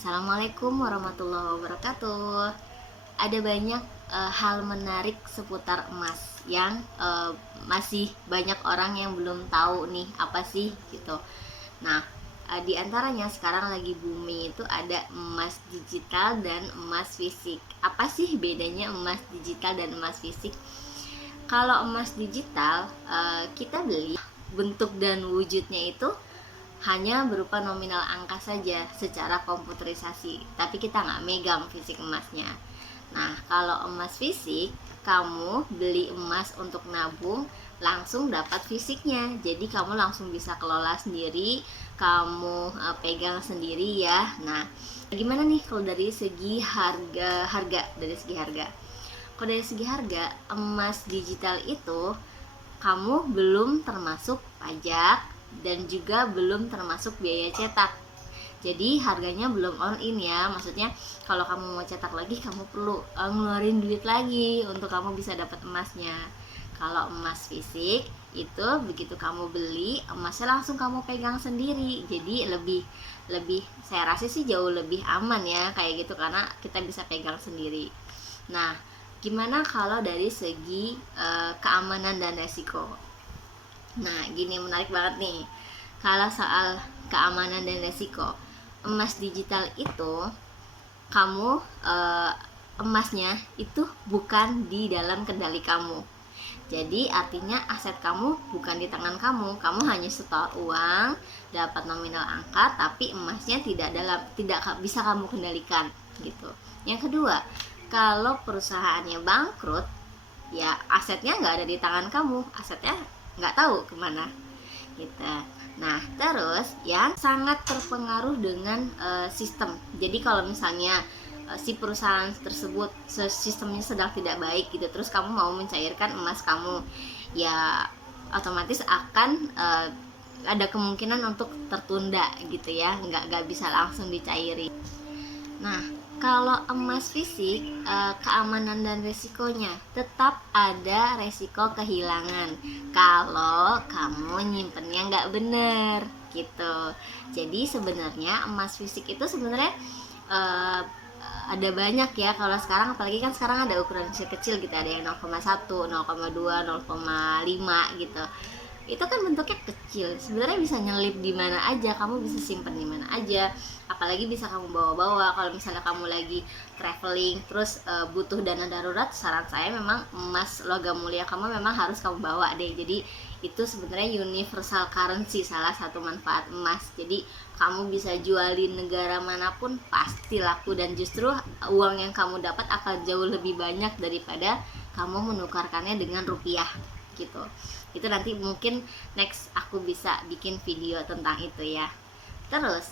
Assalamualaikum warahmatullahi wabarakatuh. Ada banyak hal menarik seputar emas yang masih banyak orang yang belum tahu nih apa sih gitu. Nah, di antaranya sekarang lagi booming itu ada emas digital dan emas fisik. Apa sih bedanya emas digital dan emas fisik? Kalau emas digital, kita beli bentuk dan wujudnya itu hanya berupa nominal angka saja secara komputerisasi, tapi kita nggak megang fisik emasnya. Nah, kalau emas fisik, kamu beli emas untuk nabung, langsung dapat fisiknya. Jadi kamu langsung bisa kelola sendiri, kamu pegang sendiri ya. Nah, gimana nih kalau dari segi harga, Kalau dari segi harga, emas digital itu kamu belum termasuk pajak dan juga belum termasuk biaya cetak. Jadi harganya belum all in ya. Maksudnya kalau kamu mau cetak lagi, kamu perlu ngeluarin duit lagi untuk kamu bisa dapat emasnya. Kalau emas fisik itu begitu kamu beli, emasnya langsung kamu pegang sendiri. Jadi lebih saya rasa sih jauh lebih aman ya kayak gitu, karena kita bisa pegang sendiri. Nah, gimana kalau dari segi keamanan dan resiko? Nah, gini menarik banget nih. Kalau soal keamanan dan resiko, emas digital itu kamu emasnya itu bukan di dalam kendali kamu. Jadi artinya aset kamu bukan di tangan kamu. Kamu hanya setor uang, dapat nominal angka, tapi emasnya tidak bisa kamu kendalikan gitu. Yang kedua, kalau perusahaannya bangkrut, ya asetnya nggak ada di tangan kamu, asetnya nggak tahu kemana gitu. Nah, terus yang sangat terpengaruh dengan sistem. Jadi kalau misalnya si perusahaan tersebut sistemnya sedang tidak baik gitu, terus kamu mau mencairkan emas kamu, ya otomatis akan ada kemungkinan untuk tertunda gitu ya, nggak bisa langsung dicairin. Nah, kalau emas fisik, keamanan dan resikonya tetap ada resiko kehilangan kalau kamu nyimpennya nggak bener gitu. Jadi sebenarnya emas fisik itu sebenarnya uh, ada banyak ya. Kalau sekarang, apalagi kan sekarang ada ukuran kecil gitu, ada yang 0,1, 0,2, 0,5 gitu. Itu kan bentuknya kecil, sebenarnya bisa nyelip di mana aja, kamu bisa simpan di mana aja, apalagi bisa kamu bawa-bawa. Kalau misalnya kamu lagi traveling terus butuh dana darurat, saran saya memang emas logam mulia kamu memang harus kamu bawa deh. Jadi itu sebenarnya universal currency, salah satu manfaat emas. Jadi kamu bisa jual di negara manapun pasti laku, dan justru uang yang kamu dapat akan jauh lebih banyak daripada kamu menukarkannya dengan rupiah gitu. Itu nanti mungkin next aku bisa bikin video tentang itu ya. Terus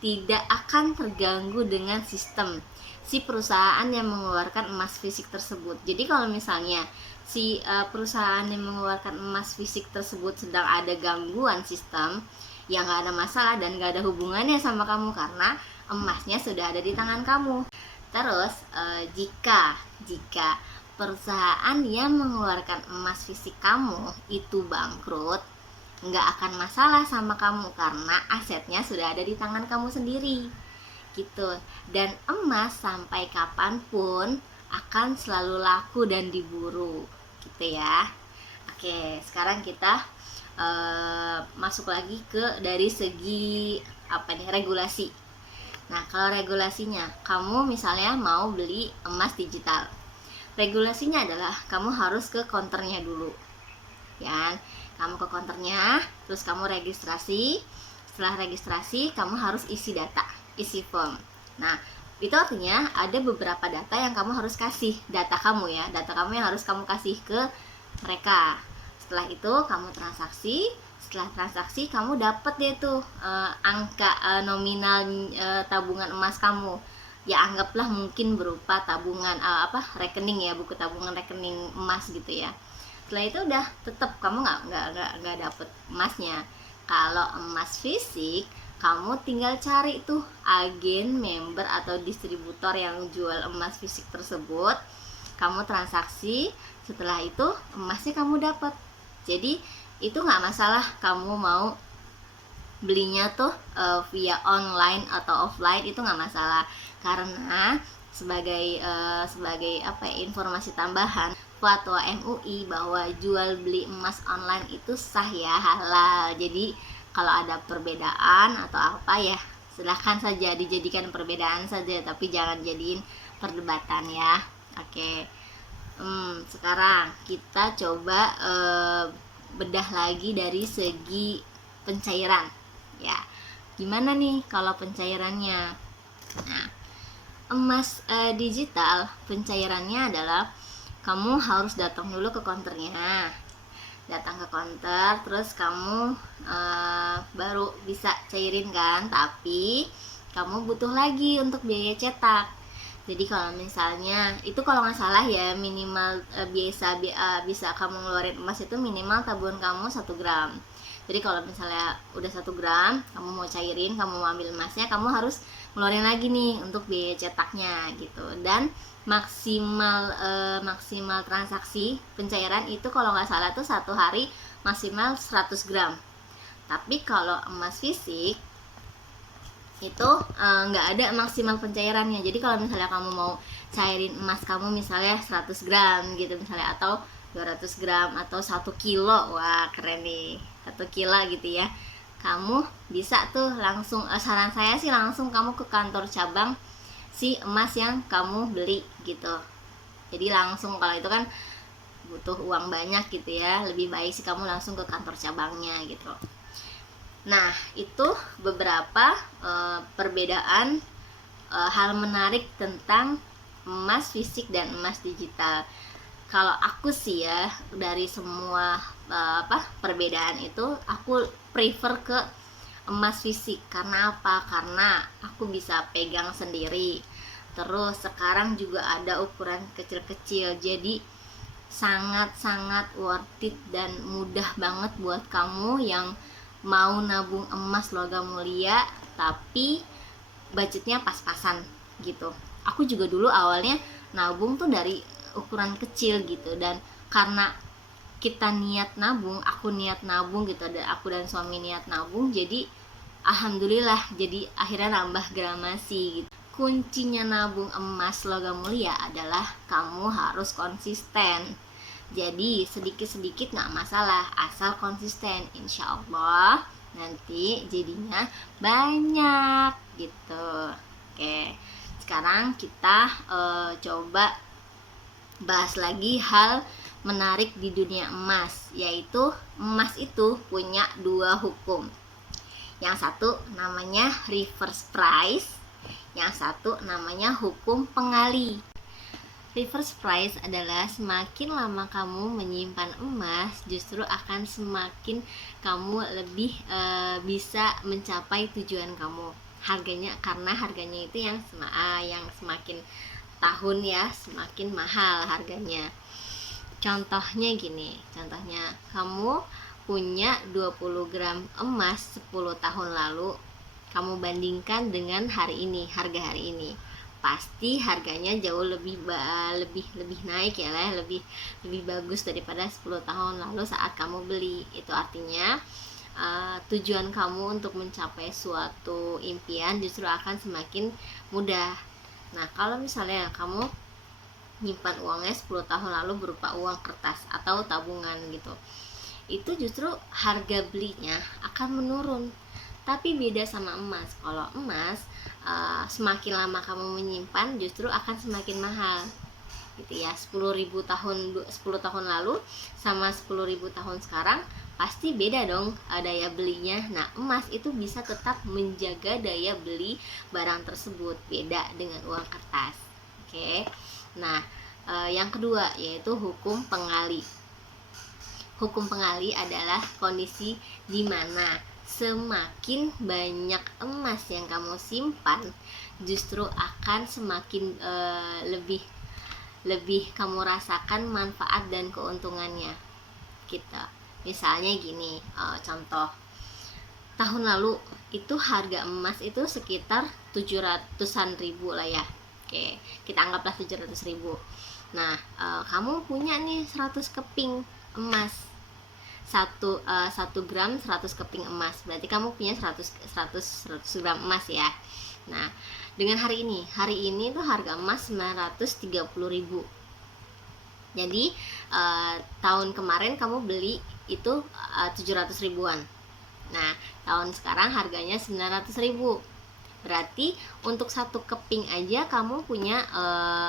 tidak akan terganggu dengan sistem si perusahaan yang mengeluarkan emas fisik tersebut. Jadi kalau misalnya si perusahaan yang mengeluarkan emas fisik tersebut sedang ada gangguan sistem, ya nggak ada masalah dan nggak ada hubungannya sama kamu, karena emasnya sudah ada di tangan kamu. Terus jika perusahaan yang mengeluarkan emas fisik kamu itu bangkrut, nggak akan masalah sama kamu karena asetnya sudah ada di tangan kamu sendiri gitu. Dan emas sampai kapanpun akan selalu laku dan diburu gitu ya. Oke, sekarang kita masuk lagi ke dari segi regulasi. Nah, kalau regulasinya, kamu misalnya mau beli emas digital, regulasinya adalah kamu harus ke counternya dulu ya. Kamu ke counternya, terus kamu registrasi. Setelah registrasi, kamu harus isi data, isi form. Nah, itu artinya ada beberapa data yang kamu harus kasih, data kamu ya, data kamu yang harus kamu kasih ke mereka. Setelah itu kamu transaksi. Setelah transaksi, kamu dapat deh tuh angka nominal tabungan emas kamu. Ya anggaplah mungkin berupa tabungan rekening ya, buku tabungan rekening emas gitu ya. Setelah itu udah tetap kamu nggak dapet emasnya. Kalau emas fisik, kamu tinggal cari tuh agen, member atau distributor yang jual emas fisik tersebut, kamu transaksi. Setelah itu emasnya kamu dapat. Jadi itu nggak masalah kamu mau belinya tuh via online atau offline itu nggak masalah, karena sebagai apa ya, informasi tambahan, fatwa MUI bahwa jual beli emas online itu sah ya, halal. Jadi kalau ada perbedaan atau apa ya silahkan saja dijadikan perbedaan saja, tapi jangan jadiin perdebatan ya. Oke. Sekarang kita coba bedah lagi dari segi pencairan ya. Gimana nih kalau pencairannya? Nah, emas digital pencairannya adalah kamu harus datang dulu ke counternya, datang ke counter, terus kamu baru bisa cairin kan, tapi kamu butuh lagi untuk biaya cetak. Jadi kalau misalnya itu, kalau nggak salah ya, minimal bisa kamu ngeluarin emas itu minimal tabungan kamu 1 gram. Jadi kalau misalnya udah 1 gram kamu mau cairin, kamu mau ambil emasnya, kamu harus ngeluarin lagi nih untuk biaya cetaknya gitu. Dan maksimal transaksi pencairan itu kalau nggak salah tuh 1 hari maksimal 100 gram. Tapi kalau emas fisik itu nggak ada maksimal pencairannya. Jadi kalau misalnya kamu mau cairin emas kamu misalnya 100 gram gitu misalnya, atau 200 gram atau 1 kilo, wah keren nih, 1 kilo gitu ya, kamu bisa tuh langsung, saran saya sih langsung kamu ke kantor cabang si emas yang kamu beli gitu. Jadi langsung, kalau itu kan butuh uang banyak gitu ya, lebih baik sih kamu langsung ke kantor cabangnya gitu. Nah, itu beberapa perbedaan hal menarik tentang emas fisik dan emas digital. Kalau aku sih ya, dari semua perbedaan itu, aku prefer ke emas fisik. Karena apa? Karena aku bisa pegang sendiri. Terus sekarang juga ada ukuran kecil-kecil, jadi sangat-sangat worth it dan mudah banget buat kamu yang mau nabung emas logam mulia tapi budgetnya pas-pasan gitu. Aku juga dulu awalnya nabung tuh dari ukuran kecil gitu, dan karena kita niat nabung, aku niat nabung gitu, dan aku dan suami niat nabung, jadi alhamdulillah jadi akhirnya nambah gramasi gitu. Kuncinya nabung emas logam mulia adalah kamu harus konsisten. Jadi sedikit-sedikit nggak masalah, asal konsisten, insya Allah nanti jadinya banyak gitu. Oke, sekarang kita coba bahas lagi hal menarik di dunia emas, yaitu emas itu punya 2 hukum. Yang satu namanya reverse price, yang satu namanya hukum pengali. Reverse price adalah semakin lama kamu menyimpan emas, justru akan semakin kamu lebih bisa mencapai tujuan kamu. Harganya, karena harganya itu yang semakin tahun ya semakin mahal harganya. Contohnya gini, contohnya kamu punya 20 gram emas 10 tahun lalu, kamu bandingkan dengan hari ini, harga hari ini, pasti harganya jauh lebih naik ya lah, lebih bagus daripada 10 tahun lalu saat kamu beli. Itu artinya tujuan kamu untuk mencapai suatu impian justru akan semakin mudah. Nah, kalau misalnya kamu nyimpan uangnya 10 tahun lalu berupa uang kertas atau tabungan gitu, itu justru harga belinya akan menurun. Tapi beda sama emas. Kalau emas semakin lama kamu menyimpan justru akan semakin mahal gitu ya. 10 tahun lalu sama 10.000 tahun sekarang pasti beda dong daya belinya. Nah, emas itu bisa tetap menjaga daya beli barang tersebut, beda dengan uang kertas. Oke. Nah, yang kedua yaitu hukum pengali. Hukum pengali adalah kondisi di mana semakin banyak emas yang kamu simpan, justru akan semakin lebih kamu rasakan manfaat dan keuntungannya gitu. Misalnya gini, contoh tahun lalu itu harga emas itu sekitar 700-an ribu lah ya. Oke, kita anggaplah 700 ribu. Nah, kamu punya nih 100 keping emas. 1 gram 100 keping emas. Berarti kamu punya 100 gram emas ya. Nah, dengan hari ini tuh harga emas 930.000. Jadi tahun kemarin kamu beli itu 700 ribuan. Nah, tahun sekarang harganya 900.000. Berarti untuk 1 keping aja kamu punya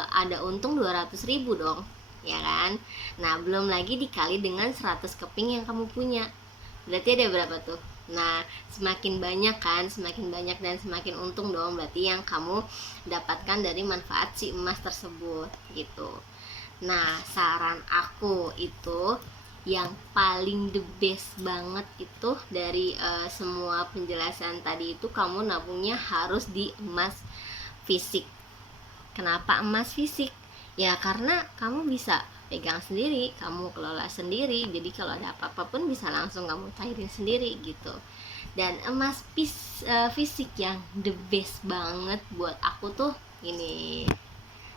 ada untung 200.000 dong, ya kan? Nah, belum lagi dikali dengan 100 keping yang kamu punya. Berarti ada berapa tuh? Nah, semakin banyak kan, semakin banyak dan semakin untung dong. Berarti yang kamu dapatkan dari manfaat si emas tersebut gitu. Nah, saran aku itu yang paling the best banget itu dari semua penjelasan tadi itu, kamu nabungnya harus di emas fisik. Kenapa emas fisik? Ya karena kamu bisa pegang sendiri, kamu kelola sendiri, jadi kalau ada apa-apa pun bisa langsung kamu cairin sendiri gitu. Dan emas fisik yang the best banget buat aku tuh ini,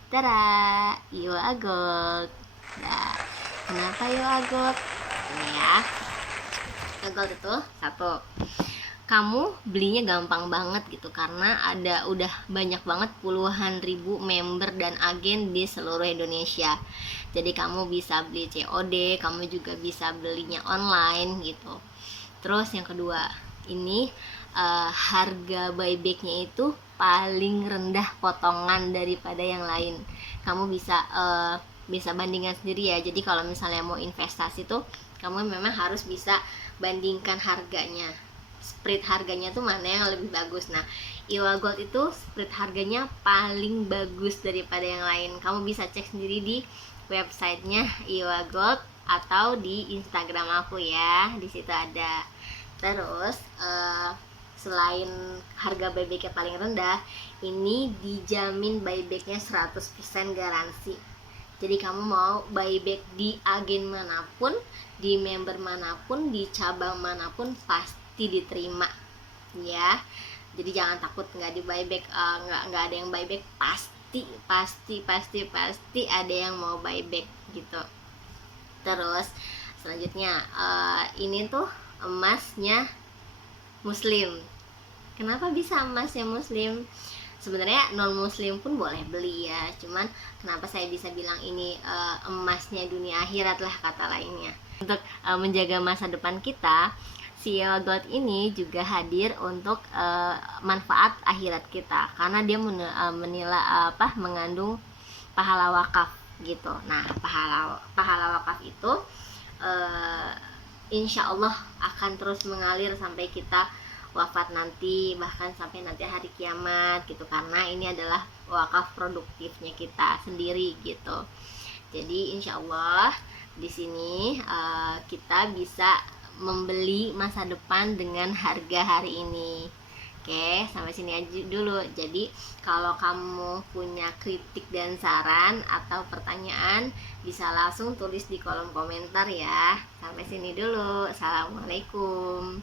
Tara, Iowa Gold. Nah, kenapa Iowa Gold? Ini ya, Gold itu satu, kamu belinya gampang banget gitu, karena udah banyak banget puluhan ribu member dan agen di seluruh Indonesia. Jadi kamu bisa beli COD, kamu juga bisa belinya online gitu. Terus yang kedua, ini harga buybacknya itu paling rendah potongan daripada yang lain. Kamu bisa bandingkan sendiri ya. Jadi kalau misalnya mau investasi tuh, kamu memang harus bisa bandingkan harganya, split harganya tuh mana yang lebih bagus. Nah, Iowa Gold itu split harganya paling bagus daripada yang lain. Kamu bisa cek sendiri di websitenya Iowa Gold atau di Instagram aku ya, di situ ada. Terus selain harga buybacknya paling rendah, ini dijamin buybacknya 100% garansi. Jadi kamu mau buyback di agen manapun, di member manapun, di cabang manapun, pasti diterima ya. Jadi jangan takut nggak di buyback, nggak ada yang buyback, pasti ada yang mau buyback gitu. Terus selanjutnya ini tuh emasnya muslim. Kenapa bisa emasnya muslim? Sebenarnya non muslim pun boleh beli ya, cuman kenapa saya bisa bilang ini emasnya dunia akhirat lah kata lainnya. Untuk menjaga masa depan kita, si Iowa Gold ini juga hadir untuk manfaat akhirat kita, karena dia mengandung pahala wakaf gitu. Nah, pahala wakaf itu insya Allah akan terus mengalir sampai kita wafat nanti, bahkan sampai nanti hari kiamat gitu, karena ini adalah wakaf produktifnya kita sendiri gitu. Jadi insya Allah di sini kita bisa membeli masa depan dengan harga hari ini. Oke, sampai sini aja dulu. Jadi kalau kamu punya kritik dan saran atau pertanyaan, bisa langsung tulis di kolom komentar ya. Sampai sini dulu. Assalamualaikum.